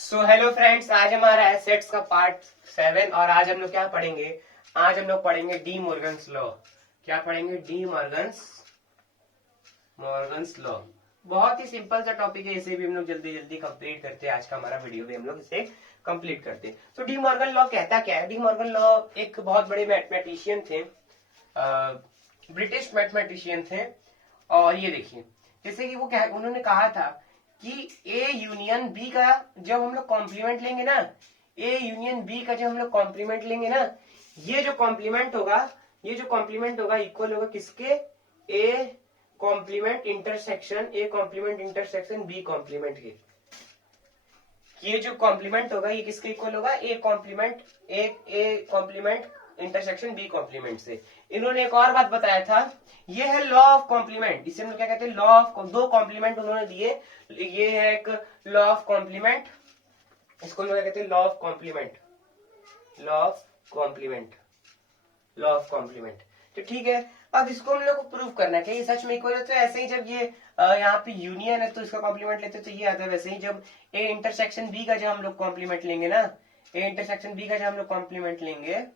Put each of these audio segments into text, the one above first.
So hello friends, आज हमारा है सेट्स का पार्ट 7 और आज हम लोग क्या पढ़ेंगे। आज हम लोग पढ़ेंगे डी मॉर्गन्स लॉ। क्या पढ़ेंगे? D Morgan's Morgan's law. बहुत ही सिंपल सा टॉपिक है, इसे भी हम लोग जल्दी जल्दी कंप्लीट करते हैं। आज का हमारा वीडियो भी हम लोग इसे कंप्लीट करते हैं। तो डी मॉर्गन लॉ कहता क्या है? डी मॉर्गन लॉ एक बहुत बड़े मैथमेटिशियन थे, ब्रिटिश मैथमेटिशियन थे। और ये देखिए, जैसे कि उन्होंने कहा था कि ए यूनियन बी का जब हम लोग कॉम्प्लीमेंट लेंगे ना, ए यूनियन बी का जब हम लोग कॉम्प्लीमेंट लेंगे ना, ये जो कॉम्प्लीमेंट होगा इक्वल होगा किसके? A complement intersection B complement के। ये जो कॉम्प्लीमेंट होगा ये किसके इक्वल होगा? A complement intersection B complement से। इन्होंने एक और बात बताया था, ये है लॉ ऑफ कॉम्प्लीमेंट। इसे हम लोग क्या कहते हैं? Law of. दो कॉम्प्लीमेंट उन्होंने दिए, ये है एक लॉ ऑफ कॉम्प्लीमेंट, इसको हम लोग क्या कहते हैं? Law of complement. Law of complement law of complement. तो ठीक है, अब इसको हम लोग को प्रूव करना है कि ये सच में इक्वल है। तो ऐसे ही जब ये यहाँ पे यूनियन है तो इसका कॉम्प्लीमेंट लेते तो ये आता है। वैसे ही जब ए इंटरसेक्शन बी का जब हम लोग कॉम्प्लीमेंट लेंगे ना, ए इंटरसेक्शन बी का जब हम लोग कॉम्प्लीमेंट लेंगे,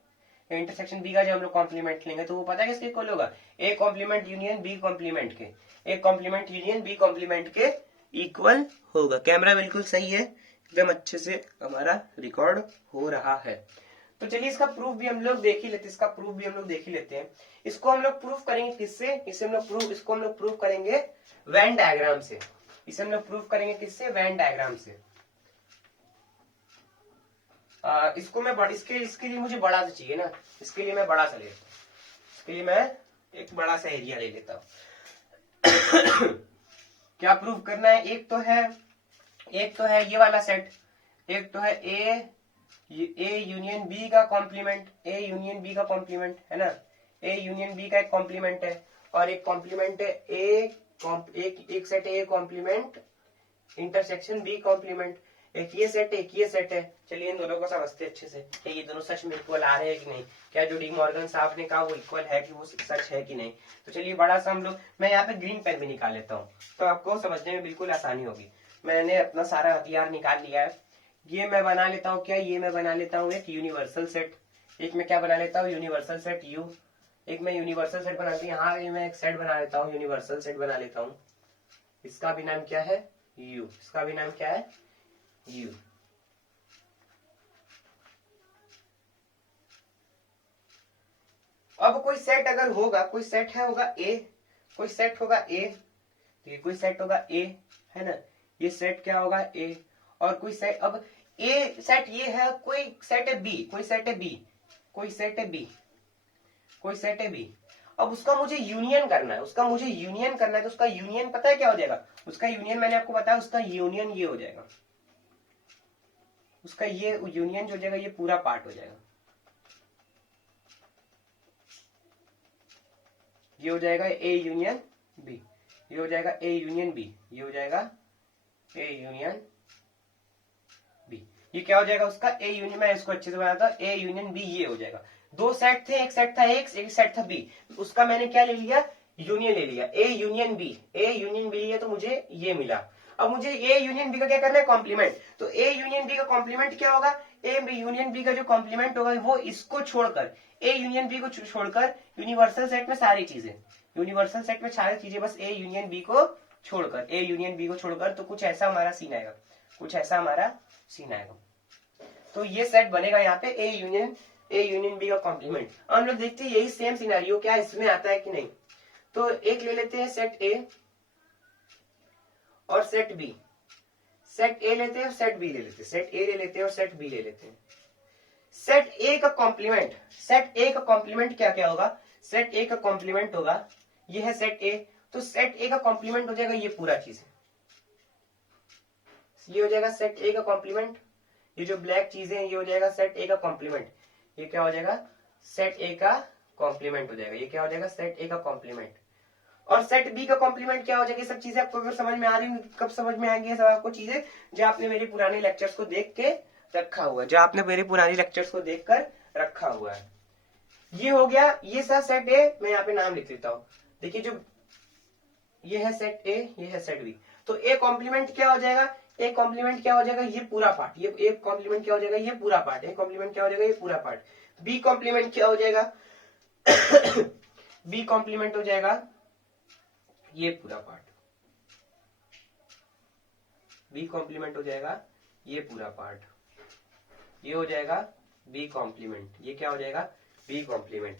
इंटरसेक्शन बी का जब हम लोग कॉम्प्लीमेंट लेंगे तो वो पता है किसके इक्वल होगा? A complement union B complement के। A complement union B complement के इक्वल होगा। कैमरा बिल्कुल सही है, एकदम अच्छे से हमारा रिकॉर्ड हो रहा है। तो चलिए इसका प्रूफ भी हम लोग देख ही लेते हैं। इसको हम लोग प्रूफ करेंगे किससे? इसको हम लोग प्रूफ करेंगे वेन डायग्राम से। इसे हम लोग प्रूफ करेंगे किससे? वेन डायग्राम से। इसके लिए मुझे बड़ा सा चाहिए ना, इसके लिए मैं बड़ा सा ले लेता हूँ। इसके लिए मैं एक बड़ा सा एरिया ले लेता हूँ। क्या प्रूफ करना है? एक तो है ये वाला सेट, एक तो है ए यूनियन बी का कॉम्प्लीमेंट। ए यूनियन बी का कॉम्प्लीमेंट है ना, ए यूनियन बी का एक कॉम्प्लीमेंट है और एक कॉम्प्लीमेंट है एक set A complement intersection B complement. एक ये सेट है। चलिए इन दोनों को समझते अच्छे से कि ये दोनों सच में इक्वल आ रहे हैं कि नहीं। क्या जो डी मॉर्गन साहब ने कहा वो इक्वल है कि वो सच है कि नहीं। तो चलिए बड़ा सा हम लोग, मैं यहाँ पे ग्रीन पेन भी निकाल लेता हूँ तो आपको समझने में बिल्कुल आसानी होगी। मैंने अपना सारा हथियार निकाल लिया है। ये मैं बना लेता हूँ क्या? ये मैं बना लेता हूँ एक यूनिवर्सल सेट। एक मैं क्या बना लेता हूँ? Universal set you. एक मैं यूनिवर्सल सेट बनाती हूँ, यहाँ मैं एक सेट बना लेता हूँ, यूनिवर्सल सेट बना लेता हूँ। इसका भी नाम क्या है? यू। इसका भी नाम क्या है? यू। अब कोई सेट अगर होगा, कोई सेट है होगा ए, कोई सेट होगा ए, ये कोई सेट होगा ए, है ना। ये सेट क्या होगा? ए। और कोई सेट, अब ए सेट ये है, कोई सेट है बी, कोई सेट है बी, कोई सेट है बी, कोई सेट है बी। अब उसका मुझे यूनियन करना है, तो उसका यूनियन पता है क्या हो जाएगा? उसका यूनियन मैंने आपको बताया, उसका यूनियन ये हो जाएगा, उसका ये यूनियन जो हो जाएगा ये पूरा पार्ट हो जाएगा। ये हो जाएगा ए यूनियन बी, ये हो जाएगा ए यूनियन बी, ये हो जाएगा ए यूनियन बी। ये क्या हो जाएगा? उसका ए यूनियन, मैं इसको अच्छे से बनाता हूं, ए यूनियन बी ये हो जाएगा। दो सेट थे, एक सेट था एक्स, एक सेट था बी। उसका मैंने क्या ले लिया? यूनियन ले लिया, A union B. A union B लिया तो मुझे ये मिला। अब मुझे ए यूनियन बी का क्या करना है? कॉम्प्लीमेंट। तो ए यूनियन बी का कॉम्प्लीमेंट क्या होगा? ए यूनियन बी का जो कॉम्प्लीमेंट होगा वो इसको छोड़कर, ए यूनियन बी को छोड़कर, यूनिवर्सल सेट में सारी चीजें, यूनिवर्सल सेट में सारी चीजें बस ए यूनियन बी को छोड़कर, ए यूनियन बी को छोड़कर। तो कुछ ऐसा हमारा सीन आएगा, कुछ ऐसा हमारा सीन आएगा। तो ये सेट बनेगा यहाँ पे ए यूनियन बी का कॉम्प्लीमेंट। हम लोग देखते हैं यही सेम सिनेरियो क्या इसमें आता है कि नहीं। तो एक ले लेते हैं सेट ए और सेट बी। सेट ए लेते हैं और सेट बी ले लेते हैं, सेट ए ले लेते हैं और सेट बी ले लेते हैं। सेट ए का कॉम्प्लीमेंट, सेट ए का कॉम्प्लीमेंट क्या क्या होगा? सेट ए का कॉम्प्लीमेंट होगा, ये है सेट ए, तो सेट ए का कॉम्प्लीमेंट हो जाएगा ये पूरा चीज, ये हो जाएगा सेट ए का कॉम्प्लीमेंट। ये जो ब्लैक चीजें ये हो जाएगा सेट ए का कॉम्प्लीमेंट। ये क्या हो जाएगा? सेट ए का कॉम्प्लीमेंट हो जाएगा। ये क्या हो जाएगा? सेट ए का कॉम्प्लीमेंट। और सेट बी का कॉम्प्लीमेंट क्या हो जाएगा? सब चीजें आपको अगर समझ में आ रही, कब समझ में आएंगी सब आपको चीजें? जो आपने मेरे पुराने लेक्चर्स को देख के रखा हुआ है, जो आपने मेरे पुराने लेक्चर्स को देख कर रखा हुआ है। ये हो गया, ये सा सेट ए, मैं यहाँ पे नाम लिख देता हूँ। देखिए जो ये है सेट ए, ये है सेट बी। तो ए कॉम्प्लीमेंट क्या हो जाएगा? एक कॉम्प्लीमेंट क्या हो जाएगा, ये पूरा पार्ट, ये एक कॉम्प्लीमेंट क्या हो जाएगा, ये पूरा पार्ट, एक कॉम्प्लीमेंट क्या हो जाएगा, ये पूरा पार्ट। बी कॉम्प्लीमेंट क्या हो जाएगा बी कॉम्प्लीमेंट हो जाएगा ये पूरा पार्ट, बी कॉम्प्लीमेंट हो जाएगा ये पूरा पार्ट, ये हो जाएगा बी कॉम्प्लीमेंट, ये क्या हो जाएगा बी कॉम्प्लीमेंट।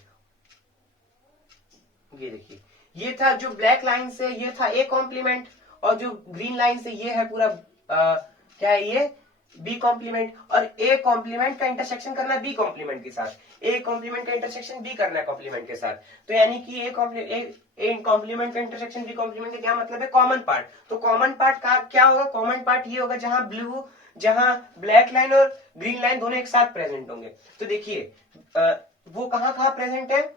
ये देखिए, ये था जो ब्लैक लाइन से, ये था ए कॉम्प्लीमेंट, और जो ग्रीन लाइन से ये है पूरा क्या है, ये बी कॉम्प्लीमेंट। और ए कॉम्प्लीमेंट का इंटरसेक्शन करना बी कॉम्प्लीमेंट के साथ, ए कॉम्प्लीमेंट का इंटरसेक्शन बी करना है कॉम्प्लीमेंट के साथ। तो यानी कि ए कॉम्प्लीमेंट का इंटरसेक्शन बी कॉम्प्लीमेंट का क्या मतलब है, कॉमन पार्ट। तो कॉमन पार्ट का क्या होगा, कॉमन पार्ट ये होगा जहां ब्लैक लाइन और ग्रीन लाइन दोनों एक साथ प्रेजेंट होंगे। तो देखिए वो कहां प्रेजेंट है,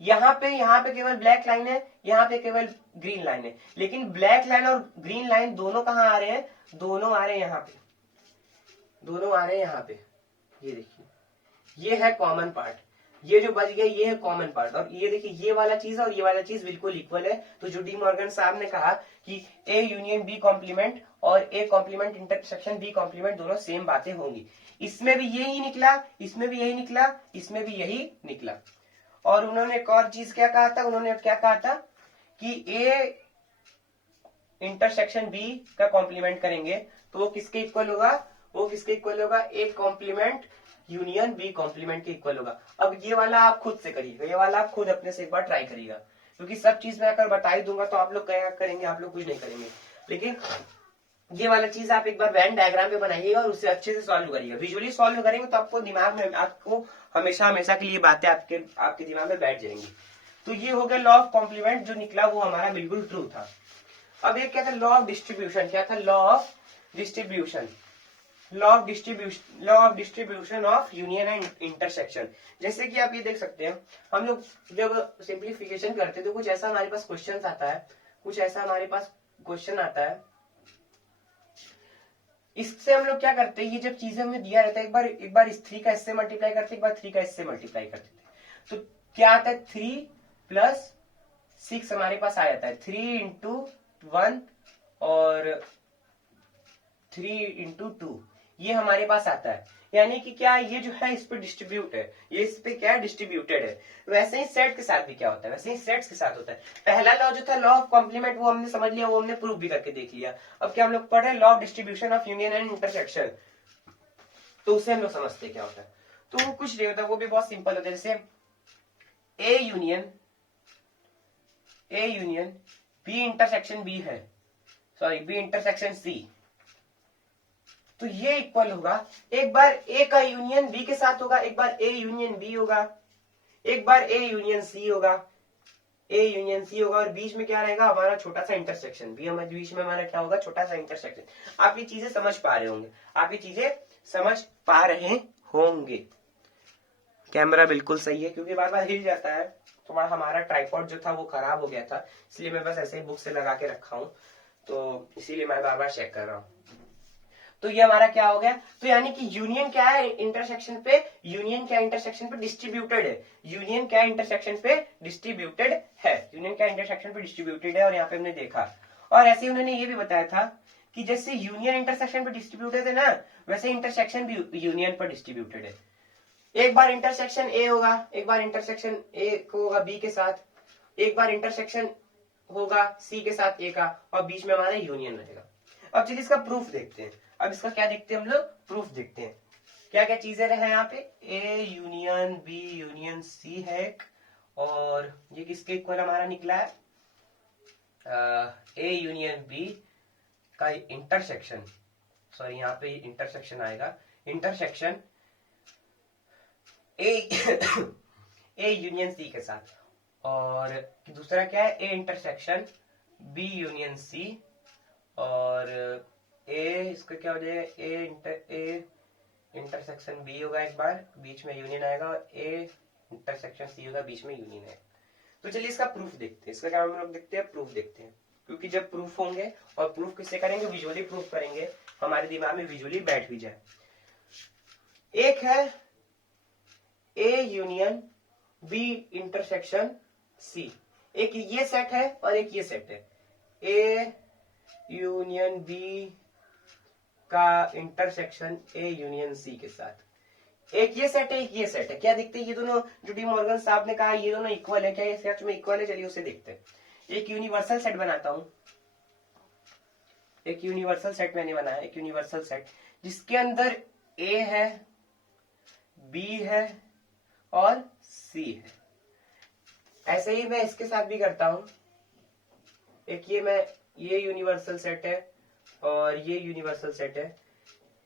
यहाँ पे केवल ब्लैक लाइन है, यहाँ पे केवल ग्रीन लाइन है, लेकिन ब्लैक लाइन और ग्रीन लाइन दोनों कहाँ आ रहे हैं, दोनों आ रहे हैं यहाँ पे, दोनों आ रहे हैं यहाँ पे। ये देखिए, ये है कॉमन पार्ट, ये जो बच गया ये है कॉमन पार्ट। और ये देखिए, ये वाला चीज और ये वाला चीज बिल्कुल इक्वल है। तो जो डी मॉर्गन साहब ने कहा कि ए यूनियन बी कॉम्प्लीमेंट और A complement intersection B complement दोनों सेम बातें होंगी। इसमें भी यही निकला, इसमें भी यही निकला, इसमें भी यही निकला। और उन्होंने एक और चीज क्या कहा था, उन्होंने क्या कहा था कि ए इंटरसेक्शन बी का कॉम्प्लीमेंट करेंगे तो वो किसके इक्वल होगा, वो किसके इक्वल होगा, A complement union B complement के इक्वल होगा। अब ये वाला आप खुद से करिएगा, ये वाला आप खुद अपने से एक बार ट्राई करिएगा, क्योंकि सब चीज मैं अगर बता ही दूंगा तो आप लोग क्या करेंगे, आप लोग कुछ नहीं करेंगे। लेकिन ये वाला चीज आप एक बार वेन डायग्राम पे बनाइएगा और उससे अच्छे से सॉल्व करिएगा। विजुअली सॉल्व करेंगे तो आपको दिमाग में, आपको हमेशा हमेशा के लिए बातें आपके दिमाग में बैठ जाएंगी। तो ये हो गया लॉ ऑफ कॉम्प्लीमेंट, जो निकला वो हमारा बिल्कुल ट्रू था। अब एक क्या था, लॉ ऑफ डिस्ट्रीब्यूशन। क्या था, law of distribution, law of distribution of union and intersection. जैसे कि आप ये देख सकते हैं, हम लोग जब सिंप्लीफिकेशन करते हैं तो कुछ ऐसा हमारे पास क्वेश्चन आता है, कुछ ऐसा हमारे पास क्वेश्चन आता है। इससे हम लोग क्या करते हैं, ये जब चीजें हमें दिया रहता है, एक बार इस 3 का इससे मल्टीप्लाई करते, एक बार 3 का इससे मल्टीप्लाई करते थे। तो क्या आता है, 3 + 6 हमारे पास आ जाता है, 3 × 1 और 3 × 2, ये हमारे पास आता है। यानी कि क्या, ये जो है इस पे डिस्ट्रीब्यूट है, ये इस पे क्या है, डिस्ट्रीब्यूटेड है। वैसे ही सेट के साथ भी क्या होता है, वैसे ही सेट्स के साथ होता है। पहला लॉ जो था लॉ ऑफ कॉम्प्लीमेंट, वो हमने समझ लिया, वो हमने प्रूव भी करके देख लिया। अब क्या हम लोग पढ़ रहे हैं, law of distribution of union and intersection. तो उसे हम लोग समझते क्या होता है। तो वो कुछ नहीं होता, वो भी बहुत सिंपल होता है। जैसे A union B intersection B है, सॉरी बी इंटरसेक्शन सी, तो ये इक्वल होगा, एक बार ए का यूनियन बी के साथ होगा, एक बार ए यूनियन बी होगा, एक बार ए यूनियन सी होगा, ए यूनियन सी होगा, और बीच में क्या रहेगा, हमारा छोटा सा इंटरसेक्शन भी, हमारे बीच में हमारा क्या होगा, छोटा सा इंटरसेक्शन। आप ये चीजें समझ पा रहे होंगे, आप ये चीजें समझ पा रहे होंगे। कैमरा बिल्कुल सही है, क्योंकि बार बार हिल जाता है। तो हमारा ट्राइपॉड जो था वो खराब हो गया था, इसलिए मैं बस ऐसे ही बुक से लगा के रखा हूं, तो इसीलिए मैं बार बार चेक कर रहा हूं। तो ये हमारा क्या हो गया, तो यानी कि यूनियन क्या है इंटरसेक्शन पे, यूनियन क्या इंटरसेक्शन पे डिस्ट्रीब्यूटेड है, यूनियन क्या इंटरसेक्शन पे डिस्ट्रीब्यूटेड है, यूनियन क्या इंटरसेक्शन पे डिस्ट्रीब्यूटेड है। और यहाँ पे हमने देखा, और ऐसे ही उन्होंने ये भी बताया था कि जैसे यूनियन इंटरसेक्शन पे डिस्ट्रीब्यूटेड है ना, वैसे इंटरसेक्शन भी यूनियन पर डिस्ट्रीब्यूटेड है। एक बार इंटरसेक्शन ए होगा, एक बार इंटरसेक्शन ए को होगा बी के साथ, एक बार इंटरसेक्शन होगा सी के साथ ए का, और बीच में हमारा यूनियन रहेगा। अब चलिए इसका प्रूफ देखते हैं। अब इसका क्या देखते हैं हम लोग, प्रूफ देखते हैं। क्या क्या चीजें रहे यहाँ पे, A union B union C है, और ये किसके इक्वल हमारा निकला है, ए यूनियन बी का इंटरसेक्शन, सॉरी यहाँ पे इंटरसेक्शन आएगा, intersection A A union C के साथ, और दूसरा क्या है, A intersection B union C, और ए इसका क्या हो जाएगा, ए इंटरसेक्शन बी होगा, एक बार बीच में यूनियन आएगा, और ए इंटरसेक्शन सी होगा, बीच में यूनियन है। तो चलिए इसका प्रूफ देखते हैं, इसका क्या हम लोग देखते हैं, प्रूफ देखते हैं। क्योंकि जब प्रूफ होंगे, और प्रूफ किससे करेंगे, विजुअली प्रूफ करेंगे, हमारे दिमाग में विजुअली बैठ भी जाए। एक है A union B intersection C, एक ये सेट है और एक ये सेट है, ए यूनियन बी का इंटरसेक्शन ए यूनियन सी के साथ। एक ये सेट है, एक ये सेट है। क्या दिखते हैं ये दोनों? जो डी मॉर्गन साहब ने कहा ये दोनों इक्वल है, क्या ये सच में इक्वल है? चलिए उसे देखते हैं। एक यूनिवर्सल सेट बनाता हूं, एक यूनिवर्सल सेट मैंने बनाया, एक यूनिवर्सल सेट जिसके अंदर ए है, बी है और सी है। ऐसे ही मैं इसके साथ भी करता हूं। एक ये यूनिवर्सल सेट है और ये यूनिवर्सल सेट है।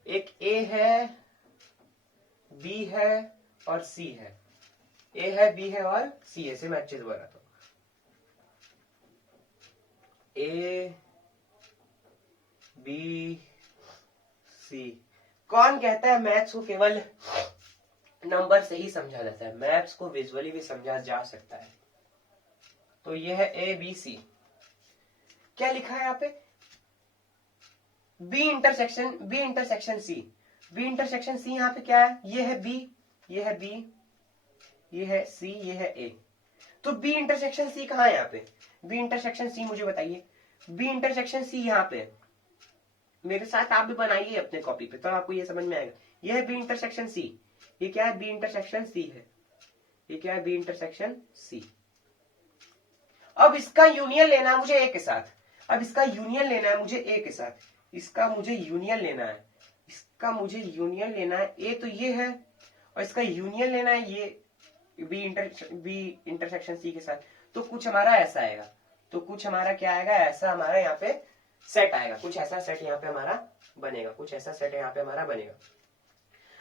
एक ए है, बी है और सी है। ए है, बी है और सी है। से मैं अच्छे से बनाता हूं। A B C. कौन कहता है मैथ्स को केवल नंबर से ही समझा जाता है? मैथ्स को विजुअली भी समझा जा सकता है। तो ये है ए बी सी। क्या लिखा है यहाँ पे? B intersection C. B intersection C यहाँ पे क्या है? ये है बी, ये है बी, ये है सी, ये है ए। तो बी इंटरसेक्शन सी कहाँ है यहाँ पे? बी इंटरसेक्शन सी मुझे बताइए। बी इंटरसेक्शन सी यहाँ पे। मेरे साथ आप भी बनाइए अपने कॉपी पे, तो आपको ये समझ में आएगा। ये है बी इंटरसेक्शन सी। ये क्या है? बी इंटरसेक्शन सी है। ये क्या है? B intersection C. अब इसका यूनियन लेना है मुझे ए के साथ। अब इसका यूनियन लेना है मुझे ए के साथ। इसका मुझे यूनियन लेना है, इसका मुझे यूनियन लेना है। ए तो ये है और इसका यूनियन लेना है ये बी इंटरसेक्शन सी के साथ। तो कुछ हमारा ऐसा आएगा। तो कुछ हमारा क्या आएगा? ऐसा हमारा यहाँ पे सेट आएगा। कुछ ऐसा सेट यहाँ पे हमारा बनेगा। कुछ ऐसा सेट यहाँ पे हमारा बनेगा।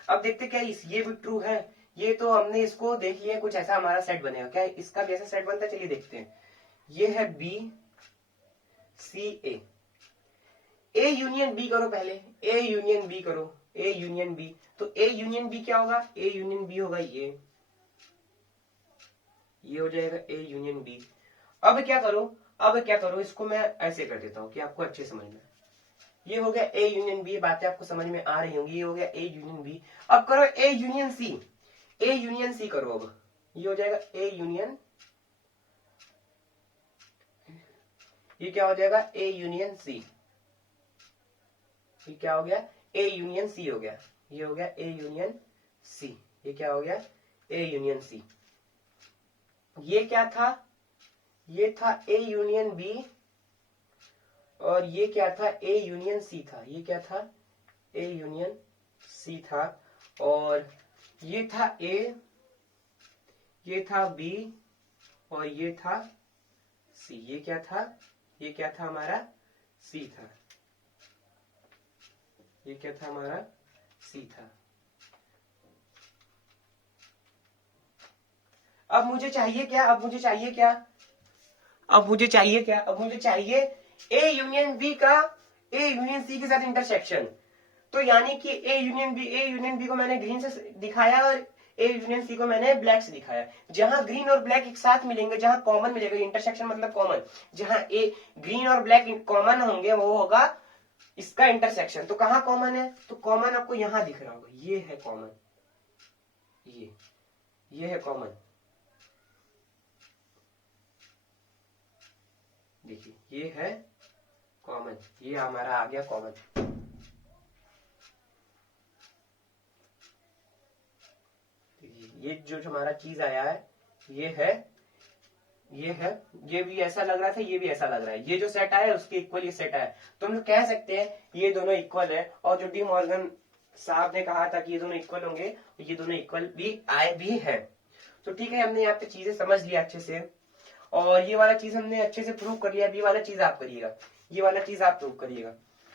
अब देखते क्या ये भी ट्रू है? ये तो हमने इसको देख लिया। कुछ ऐसा हमारा सेट बनेगा। क्या इसका भी ऐसा सेट बनता है? चलिए देखते हैं। ये है B C A. A union B करो पहले। ए यूनियन बी करो। A union B. तो ए यूनियन बी क्या होगा? ए यूनियन बी होगा ये हो जाएगा ए यूनियन बी। अब क्या करो? इसको मैं ऐसे कर देता हूं कि आपको अच्छे समझ में। ये हो गया ए यूनियन बी। बातें आपको समझ में आ रही होंगी। ये हो गया ए यूनियन बी। अब करो A union C. A union सी करो। अब ये हो जाएगा ए यूनियन, ये क्या हो जाएगा? A union C. ये क्या हो गया? ए यूनियन सी हो गया। ये हो गया ए यूनियन सी। ये क्या हो गया? A union C. ये क्या था? ये था ए यूनियन बी और ये क्या था? ए यूनियन सी था। ये क्या था? ए यूनियन सी था। और ये था ए, ये था बी और ये था सी। ये क्या था? ये क्या था हमारा? सी था। ये क्या था हमारा? सी था। अब मुझे चाहिए क्या? अब मुझे चाहिए ए यूनियन बी का ए यूनियन सी के साथ इंटरसेक्शन। तो यानी कि ए यूनियन बी को मैंने ग्रीन से दिखाया और ए यूनियन सी को मैंने ब्लैक से दिखाया। जहां ग्रीन और ब्लैक एक साथ मिलेंगे, जहां कॉमन मिलेगा, इंटरसेक्शन मतलब कॉमन, जहां ए ग्रीन और ब्लैक कॉमन होंगे वो होगा इसका इंटरसेक्शन। तो कहां कॉमन है? तो कॉमन आपको यहां दिख रहा होगा। ये है कॉमन, ये है कॉमन। देखिए ये है कॉमन। ये हमारा आ गया कॉमन। ये जो हमारा चीज आया है ये भी ऐसा लग रहा था, ये भी ऐसा लग रहा है। ये जो सेट आया उसके इक्वल ये सेट आया। तो हम कह सकते हैं ये दोनों इक्वल है। और जो डी मॉर्गन साहब ने कहा था कि ये दोनों इक्वल होंगे, ये दोनों इक्वल भी आए भी है। तो ठीक है, हमने यहाँ पे चीजें समझ लिया अच्छे से। और ये वाला चीज हमने अच्छे से प्रूव कर लिया। ये वाला चीज आप करिएगा, ये वाला चीज आप प्रूव करिएगा।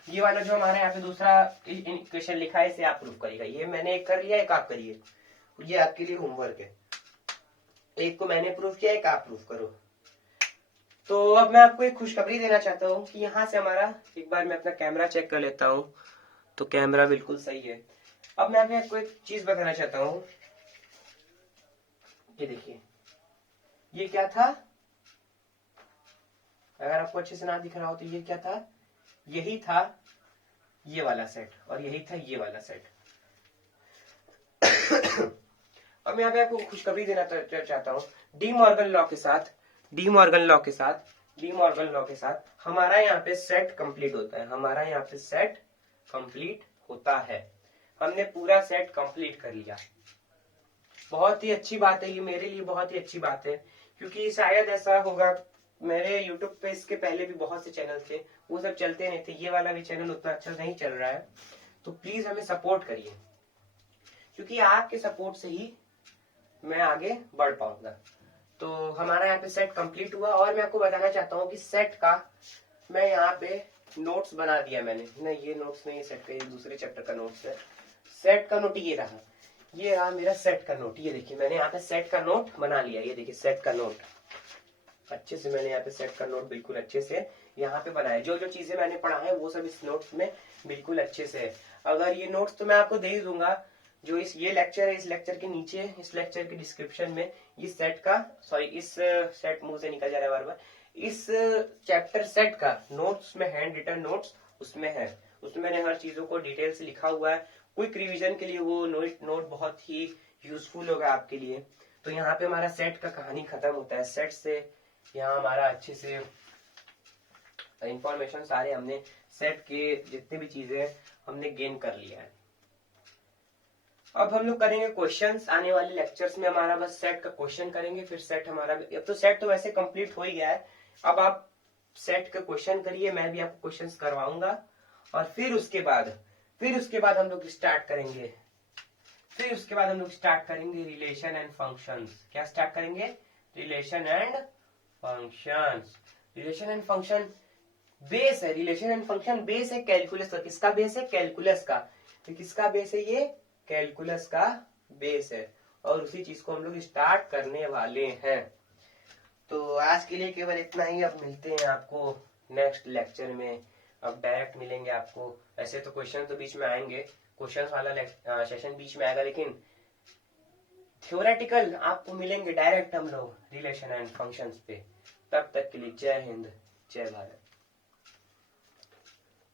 ये वाला जो हमारे यहाँ पे दूसरा क्वेश्चन लिखा है इसे आप प्रूव करिएगा। ये मैंने एक कर लिया, एक आप करिए। ये आपके लिए होमवर्क है। एक को मैंने प्रूव किया, एक आप प्रूव करो। तो अब मैं आपको एक खुशखबरी देना चाहता हूँ कि यहाँ से हमारा, एक बार मैं अपना कैमरा चेक कर लेता हूँ तो कैमरा बिल्कुल सही है। अब मैं आपको एक चीज बताना चाहता हूँ। ये देखिए, ये क्या था? अगर आपको अच्छे से ना दिख रहा हो तो ये क्या था? यही था ये वाला सेट और यही था ये वाला सेट। अब मैं यहाँ पे आपको खुशखबरी देना चाहता हूँ। डी मॉर्गन लॉ के साथ डी मॉर्गन लॉ के साथ हमारा यहाँ पे सेट कंप्लीट होता है, हमारा यहाँ पे सेट कंप्लीट होता है। हमने पूरा सेट कंप्लीट कर लिया। बहुत ही अच्छी बात है, ये मेरे लिए बहुत ही अच्छी बात है, क्योंकि शायद ऐसा होगा मेरे YouTube पे इसके पहले भी बहुत से चैनल थे, वो सब चलते नहीं थे, ये वाला भी चैनल उतना अच्छा नहीं चल रहा है। तो प्लीज हमें सपोर्ट करिए, क्योंकि आपके सपोर्ट से ही मैं आगे बढ़ पाऊंगा। तो हमारा यहाँ पे सेट कंप्लीट हुआ, और मैं आपको बताना चाहता हूँ कि सेट का मैं यहाँ पे नोट्स बना दिया मैंने। नहीं, ये नोट्स नहीं, सेट का ये दूसरे चैप्टर का नोट्स है। सेट का नोट ये रहा, ये रहा मेरा सेट का नोट। ये देखिए मैंने यहाँ पे सेट का नोट बना लिया। ये देखिए सेट का नोट अच्छे से मैंने यहाँ पे सेट का नोट बिल्कुल अच्छे से यहाँ पे बनाया। जो जो चीजें मैंने पढ़ा है वो सब इस नोट्स में बिल्कुल अच्छे से है। अगर ये नोट्स तो मैं आपको दे ही दूंगा, जो ये लेक्चर है, इस लेक्चर के नीचे, इस लेक्चर के डिस्क्रिप्शन में इस सेट का, सॉरी इस सेट मुंह से निकल जा रहा है बार बार, इस चैप्टर सेट का नोट्स में हैंड रिटन नोट्स उसमें है। उसमें मैंने हर चीजों को डिटेल से लिखा हुआ है। क्विक रिवीजन के लिए वो नोट बहुत ही यूजफुल होगा आपके लिए। तो यहाँ पे हमारा सेट का कहानी खत्म होता है। सेट से यहाँ हमारा अच्छे से इंफॉर्मेशन सारे हमने सेट के जितने भी चीजें हमने गेन कर लिया है। अब हम लोग करेंगे क्वेश्चंस। आने वाले लेक्चर्स में हमारा बस सेट का क्वेश्चन करेंगे, फिर सेट हमारा, अब तो सेट तो वैसे कंप्लीट हो ही गया है। अब आप सेट का क्वेश्चन करिए, मैं भी आपको क्वेश्चंस करवाऊंगा, और फिर उसके बाद हम लोग स्टार्ट करेंगे। Relation and functions. क्या स्टार्ट करेंगे? Relation and functions. Relation and function base है, रिलेशन एंड फंक्शन बेस है कैलकुलस का। किसका बेस है? कैलकुलस का। तो किसका बेस है? ये कैलकुलस का बेस है, और उसी चीज को हम लोग स्टार्ट करने वाले हैं। तो आज के लिए केवल इतना ही। अब मिलते हैं आपको नेक्स्ट लेक्चर में। अब डायरेक्ट मिलेंगे आपको। ऐसे तो क्वेश्चन तो बीच में आएंगे, क्वेश्चन वाला सेशन बीच में आएगा, लेकिन थ्योरेटिकल आपको मिलेंगे डायरेक्ट हम लोग रिलेशन एंड फंक्शंस पे। तब तक के लिए जय हिंद, जय भारत।